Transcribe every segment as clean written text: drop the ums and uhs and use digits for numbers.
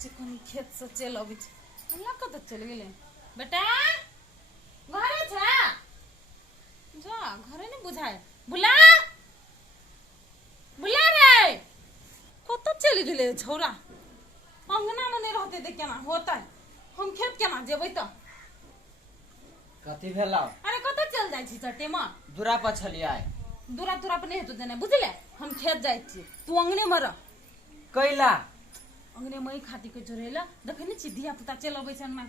Chicken खेत से चल अभी कत चल गए बेटा घरे छा जा घरे नहीं बुझाए बुला बुला रे कत चल गए छौरा अंगना में नहीं रहते तो केना होता है हम खेत केना जेबै तो कथी भेलौ अरे कत चल जाय छी चटे में दूरा पर छलियै दूरा दूरा पर नहीं हेतु देने बुझले हम खेत जाय छी तू अंगने में रह कैला अंगने में खाती के जोरेला देखे नहीं छी धिया पुता चल अबै छन ना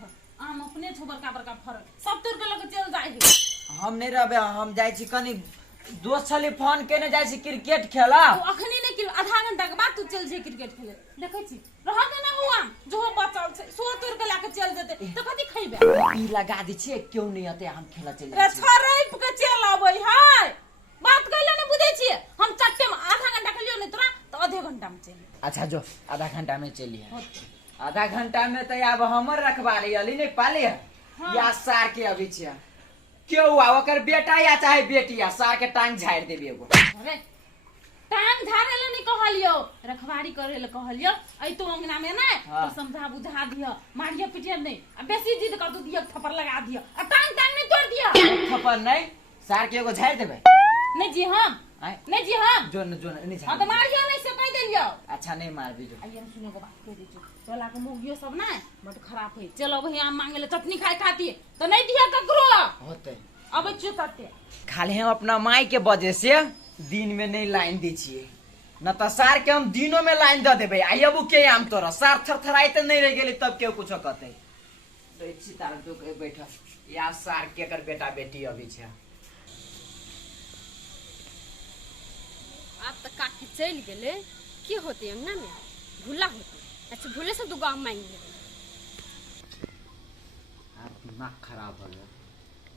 आम अपने छो बड़का बड़का फरल सब तोड़ के लगे चल जाय हम नहीं रहबे हम जाय छी कनी दोस्त छली फोन केने जाय छी क्रिकेट खेला तो अखनी नहीं कि आधा घंटा के बाद तू चल जे क्रिकेट खेले देखे छी रह के ना हुआ जो बचल छै सो तोड़ के लाके चल जेते तो कथि खइबे ई लगा दी छी क्यों नहीं आते हम खेला चल रे छरैप के चल अबै है बात कइले नहीं बुझै छी हम चट्टे में आधा घंटा खेलियो नहीं तोरा तो आधे घंटा में चल अच्छा जो आधा घंटा में चलिए आधा घंटा में तो अब हमर रखवाली अली नहीं पाले हाँ। या सार के अभी छिया क्यों हुआ ओकर बेटा या चाहे बेटी या सार के टांग झाड़ देबे एगो अरे टांग झाड़े ले नहीं कहलियो रखवारी करे ले कहलियो ऐ तो अंगना में ना हाँ। तो समझा बुझा दियो मारियो पिटियो नहीं अब बेसी जिद कर दू दियो थप्पड़ लगा दियो आ टांग टांग नहीं तोड़ दियो थप्पड़ नहीं सार के एगो झाड़ देबे नहीं जी हम आय नहीं जी हम जो नहीं झाड़ हां तो मारियो नहीं से कह देलियो अच्छा नहीं मार भी जो आइए सुनो को बात कह दी तोला के मुगियो सब ना बट खराब है चलो भई आम मांगे ले चटनी खाए खाती तो नहीं दिया ककरो होते अब चुतते खाली हम अपना माई के वजह से दिन में नहीं लाइन दी छिए न तो सार के हम दिनों में लाइन दे देबे आई अब के आम तोरा सार थरथराइते नहीं रह गेली तब के कुछ कहते रे तार तो के बैठा या सार के कर बेटा बेटी अभी छै आप तो काकी चल गए की होते अंगना में भूला होते अच्छा भूले से दू गाँव मांग गए दिमाग खराब हो गया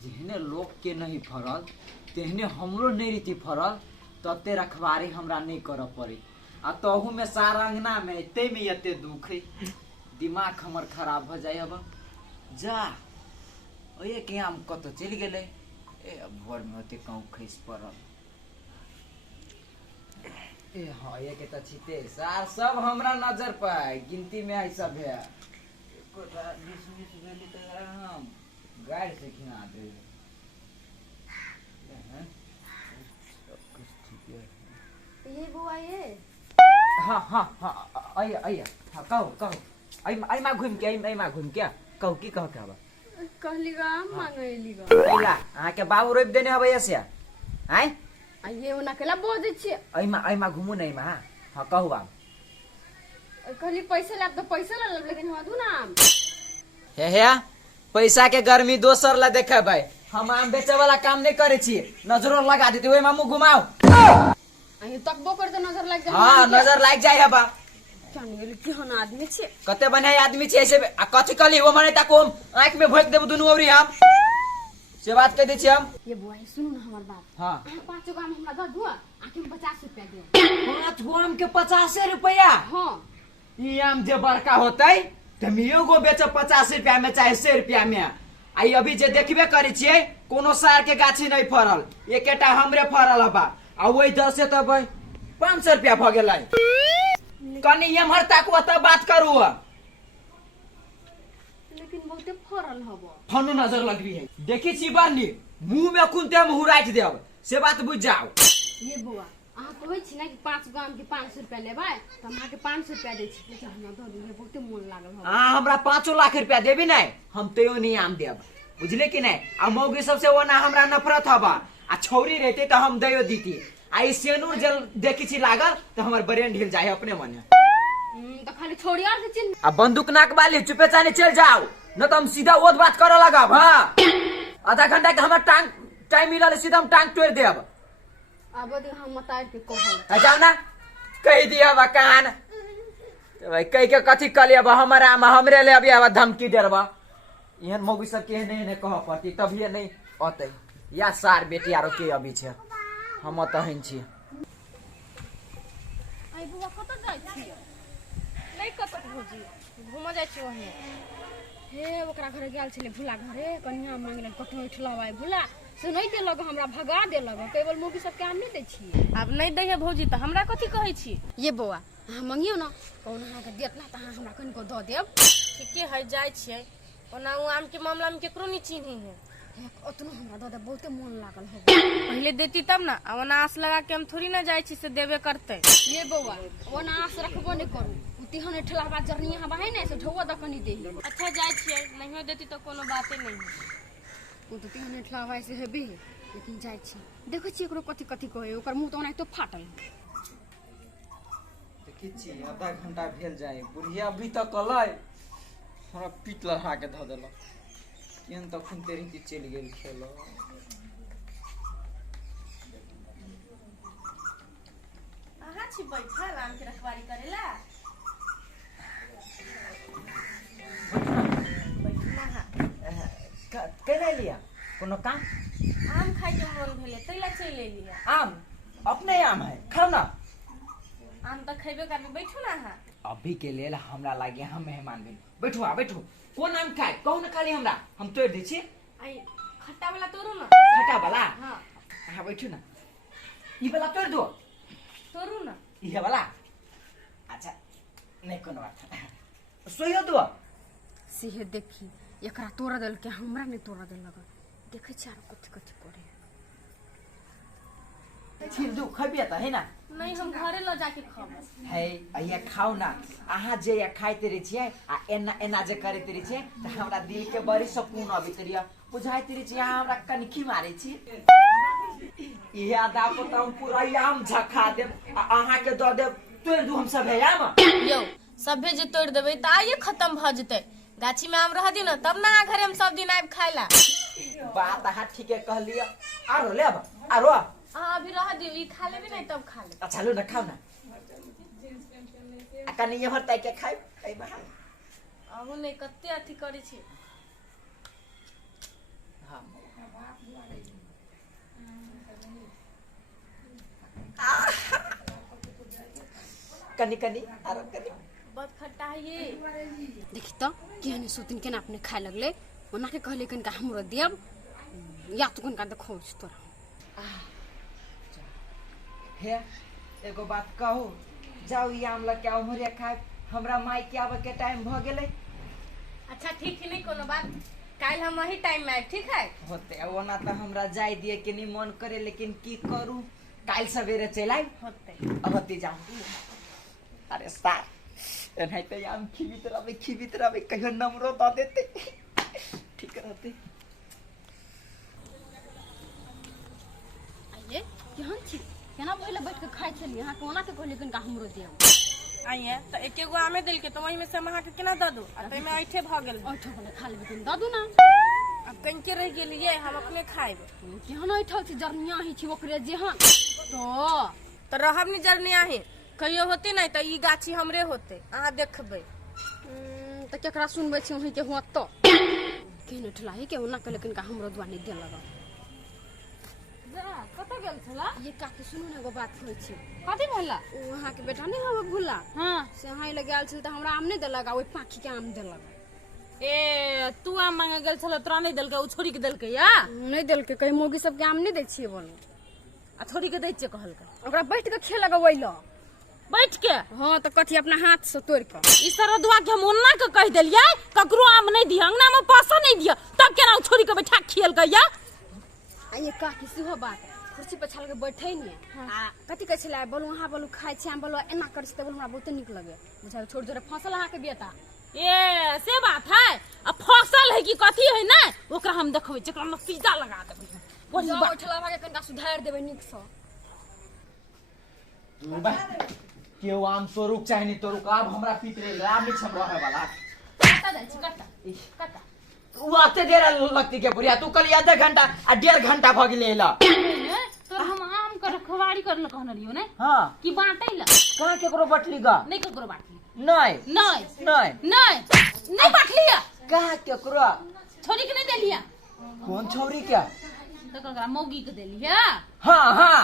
जेहने लोग के नहीं फरल तेहने हमरो नहीं रीति फरल तते रखवारी हमरा नहीं कर पड़ी आ तहू में सार अंगना में एते में एते दुख है दिमाग हमर खराब हो जाए अब जा ओए के हम कत चल गेले ए भोर में होते कहूँ खैस पड़ल ए हाँ ये के तो छिते सार सब हमरा नजर पर गिनती में है सब है हम गाड़ी से खिना दे ये बुआ ये हाँ हाँ हाँ आइए आइए हाँ कहो कहो आई माँ घूम के आई माँ घूम के कहो की कहो क्या कहली गा मांगली गा पहिला अहाँ के बाबू रोप देने हबै ऐसे आय ये ओना केला बोझ छी आई माँ घूमू नहीं माँ हाँ कहू बाबू कहली पैसा लाब तो पैसा ला लब लेकिन हम दू ना हे पैसा के गर्मी दोसर ला देखे भाई हम आम बेचे वाला काम नहीं करे छी नजरो लगा देते ओए मामू घुमाओ अही तकबो कर तो नजर लग जाए हाँ नजर लाग जाए है बा केहन केहन आदमी छी कते बने आदमी छी ऐसे आ कथि कली वो माने ताको आंख में भोक देब दुनु औरी हम से बात कह दे छी हम ये बुआ सुन ना हमर बात हां पांचो गाम हमरा द दुआ आके में 50 रुपया दे 5 ग्राम के 50 रुपया हां ई आम जे बड़का होतै तमियो गो बेच 50 रुपया में चाहे 100 रुपया में आई अभी जे देखबे करै छियै कोनो सार के गाछी नहीं फरल एकेटा हमरे फरल बा आ ओइ दर से तब 500 रुपया भ गेलै कनी एमहर तक ओत बात करू लेकिन बहुते फरल हबो फनु नजर लगबी है देखी छी बारनी मुंह में कुनते मुंह राख देब से बात बुझ जाओ ये बुआ अहाँ कहै छी ना कि 5 ग्राम के 500 रुपया लेबै त हम आके 500 रुपया दै छी लेकिन हमरा द दिए बहुते मन लागल हबो हां हमरा 5 लाख रुपया देबी नहीं हम तयो नहीं आम देब बुझले कि नहीं आ मौगी सबसे ओना हमरा नफरत हबा आ छौरी रहते तो हम दयो दीती आ ई सेनुर जल देखी छी लागल तो हमर ब्रेन ढिल जाए अपने मने तो खाली छोड़ी और से चिन आ बंदूक नाक वाली चुपे चाने चल जाओ न तो हम सीधा ओद बात करे लगब हां आधा घंटा के हमर टाइम मिलल सीधा हम टांग तोड़ देब अब दे हम मतार के कहब जाओ ना कह दिया बा कान तो भाई कह के कथी कर लिया हमारा हमरे ले अभी अब धमकी देरबा एहन मौगी सब के नहीं कह पड़ती तभी नहीं अतै या सार बेटी आरो के अभी छे हम तहन छी आई बुआ कत जाय छी नहीं कत भोजी घुम जाय छी वही हे ओकरा घरे गेल छले भूला घरे कन्या मांगले कटो उठला भाई भूला से नहीं देलक हमरा भगा देलक केवल मौगी सबके आम नहीं दै छियै। अब नहीं दै है भौजी तो हमरा कथी कहै छी। ये बौआ अहाँ मंगियो ना कौन अहाँके देत ना तऽ अहाँ हमरा कनिको दऽ देब। ठीके है जाय छियै ओना उ आम के मामला में केकरो नहीं चिन्हे है। ओतनो हमरा दऽ देब बहुते मोन लागल हो। पहले देती तब ना अब ओना आस लगा के हम थोड़ी ना जाय छी से देबे करते। ये बौआ ओना आस रखबो नहीं करू तिहन ठेलाबा जर्नी यहाँ बहाय ना से ढौआ द कनी दे। अच्छा जाय छियै नहीं देती तो कोनो बाते नहीं है। ओ तो तिहन ठेलाबा से हेबे लेकिन जाय छी देखै छी एकरो कथी कथी कहै ओकर मुंह तो ओना तो फाटल। देखै छी आधा घंटा भेल जाए बुढ़िया अभी तक अलै हमरा पीट लहा के धऽ देलक केहन तखन तेरी की चलि गेल खेल। अहाँ छी बैठल आम के रखवारी करेला बैठना है केना लिया कोनो काम आम खाए के मन भेले तैला चले लिया। आम अपने आम है खाओ ना। आम तो खेबे करबे बैठू ना अहाँ। अभी के लेल हमरा लागे हम मेहमान बन बैठू आ बैठू कोन आम खाए कहू ना खाली हमरा हम तोड़ दै छी। आई खट्टा वाला तोड़ू ना। खट्टा वाला हां हां बैठू ना ई वाला तोड़ दो तोड़ू ना ये वाला अच्छा नहीं कोनो बात सोयो दो से देखी एकरा तोड़ देल के हमरा नहीं तोड़ देलक देखै छी आरो कथी कथी करे छील दू खबिया त है ना। नहीं हम घरे ल जाके खाब है अइया खाओ ना अहाँ जे या खाइते रही छियै आ एना एना जे करैत रही छियै त हमरा दिल के बड़ी सुकून अबैत रहिया बुझाइत रही छियै अहाँ हमरा कनखी मारै छी। इहे आदा को त हम पूरा आम झखा देब आ अहाँ के द देब तोड़ दू हम सब है आम। यो सभे जे तोड़ देबै त आइए खत्म भ जेतै गाछी में आम रह दी ना तब ना घरे हम सब दिन आबि खाइला। बात अहाँ ठीके कहलिए आरो लेब आरो अहाँ अभी रह दियो ई खा लेबे नहीं तब खा ले। अच्छा लो ना खाओ ना आ कनी यहाँ तक के खाइ खाइ बा अहू नहीं कते अथी करे छी। हां कनी कनी आरो कनी बहुत खट्टा है ये। देखी तो केहन सोतिन केना अपने खाए लगले ओना के कहले कनका हमरो देब या तो कनका देखौ छ तोरा। हे एगो बात कहू जाओ ई आम लग के उमरिया खाए हमरा माई के आवे के टाइम भ गेलै। अच्छा ठीक है नहीं कोनो बात काल हम वही टाइम में आए ठीक है होते ओना त हमरा जाय दिए के नहीं मन करे लेकिन की करू काल सवेरे चल आई होते होते जाऊं। अरे सार एनाहिते आम खिबित रहबे कहियो नंबरो द देते ठीक रहते। आइए केहन छी केना पहले बैठ के खाइ छली अहाँ कोना के कहले कनका हमरो देब। आइए त एके गो आमे दिल के त वही में से हम अहाँ के केना द दू आ तै में ऐठे भ गेल ओठो कोने खा लेबे कन ददू ना अब कहीं के रह गेलिए हम अपने खाएब केहन ओठो छी जर्निया ही छी ओकरे जेहन तो रहब नहीं जरने आहे कहियो होती नहीं तो ई गाछी हमरे होते अहाँ देखबे त केकरा सुनबै छी ओही के हुआ तो केहन ठलाही के ओना के लेकिन का हमरो दुआ नहीं देलक। जा कत गेल छला ये काकी सुनू ना एगो बात कहै छी कथी भेला ओ अहाँ के बेटा नहीं हवे भूला हां से अहाँ लगे आयल छल त हमरा आम नहीं देलक आ ओइ पाखी के आम देलक। ए तू आम मांगे गेल छल तोरा नहीं देलके उ छोड़ी के देलके या नहीं देलके कहीं मोगी सबके आम नहीं दै छियै बोलो आ छोड़ी के दै छियै कहलके ओकरा बैठ के खेल लगवैला बैठ के। हां त कथी अपना हाथ से तोड़ के ई सरदुआ के हम ओन्ना के कह देलियै ककरो आम नहीं दिया अंगना में पासा नहीं दिया तब केना उ छोड़ी के बैठा खियल गया। आ ये काकी सेहो बात कुर्सी पे छल के बैठे नहीं आ कथी कहै छलै बोलू अहाँ बोलू खाइ छी हम बोलू एना करै छी त बोलू हमरा बहुते नीक लगे बुझा छोड़ जोरे फसल अहाँ के बेटा ए से बात है अब फसल है कि कथी है ना ओकरा हम देखबै जेकरा में पिज्जा लगा देबै वही जाओ बात उठला भागे कनिका सुधार देबै नीक से। केओ आम तोरुक चाहे नहीं तोरुक अब हमरा पीत रे आम नहीं छमवा है वाला कटा दै छी कटा उ आते देर लगती के बुढ़िया तू कल आधा घंटा आ 1.5 घंटा भ गेले ला तो हम आम कर रखवारी कर ल कहन रियो ने हां कि बाटै ल कहां केकरो बटली गा नहीं ककरो बाटली नहीं नहीं नहीं नहीं नहीं बाटलिया कहां केकरो छोड़ी के नहीं देलिया कौन छौरी क्या तो ककरा मौगी के देलिया हां हां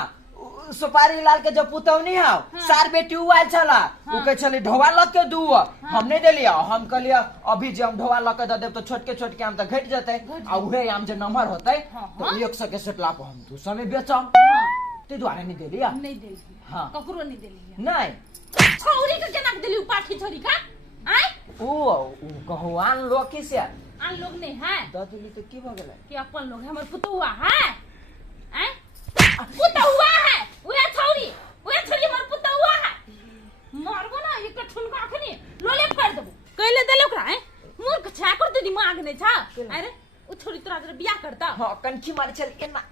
सुपारी लाल के जब पुतौनी है सार बेटी उ आयल छला उ कहे छले ढोवा लग के दू हम नहीं देलिया हम कहलिया अभी जे हम ढोवा लग के दे देब तो छोटके आम तो घट जते आ उहे आम जे नमहर होते तो 100 के सेटला पर हम 200 में बेचम ते द्वारे नहीं देलिया नहीं देली हां ककरो नहीं देली नहीं छौरी के केना देली पाठी छोरी का आय ओ गहवान लोग की से आन लोग नहीं है दादुली तो की भ गेलै कि अपन लोग हमर पुतुआ है आय पुतुआ है उहे छौरी हमर पुतुआ है मारबो ना एक ठुनका अखनी लोले फाड़ देबो कहले देले ओकरा है मूर्ख छा कर दे दिमाग नहीं छा अरे उ छोरी तोरा जरा बियाह करता हां कनखी मार चल एना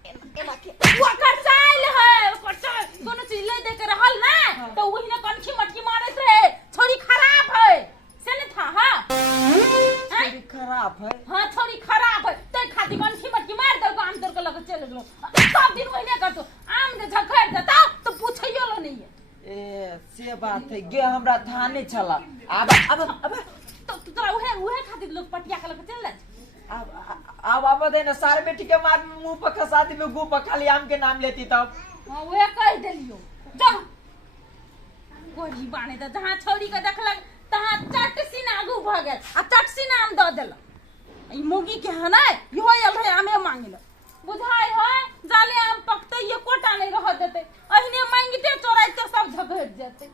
के वो खर्चाइल है खर्चा कोनो चीज ले दे के रहल ना तो वही ना कनखी मटकी मारत रहे छोरी खराब है से न था हां छोरी खराब है हां छोरी खराब है ते खाती कनखी मटकी मार दल को आम तोर के लगे चले गेलो सब दिन वही कर तो आम जे झखड़ देता तो पूछियो लो नहीं है ए से बात है गे हमरा था नहीं छला अब तो तोरा उहे खातिर लोग पटिया के लगे चल अब दे ना सारे बेटी के मार मुंह पर खसा दी में गु पर खाली आम के नाम लेती तब हां उहे कह देलियो जा कोई बाने त जहां छोरी के देखलक तहां चट सीन आगू भ गेल आ चट सीन आम द देल ई मुगी के है ना इहो आयल रहे आमे मांगिल बुझाई है जाले आम पकते ये कोटा नहीं रह देते अहिने मांगते चोराइते सब झगड़ जेते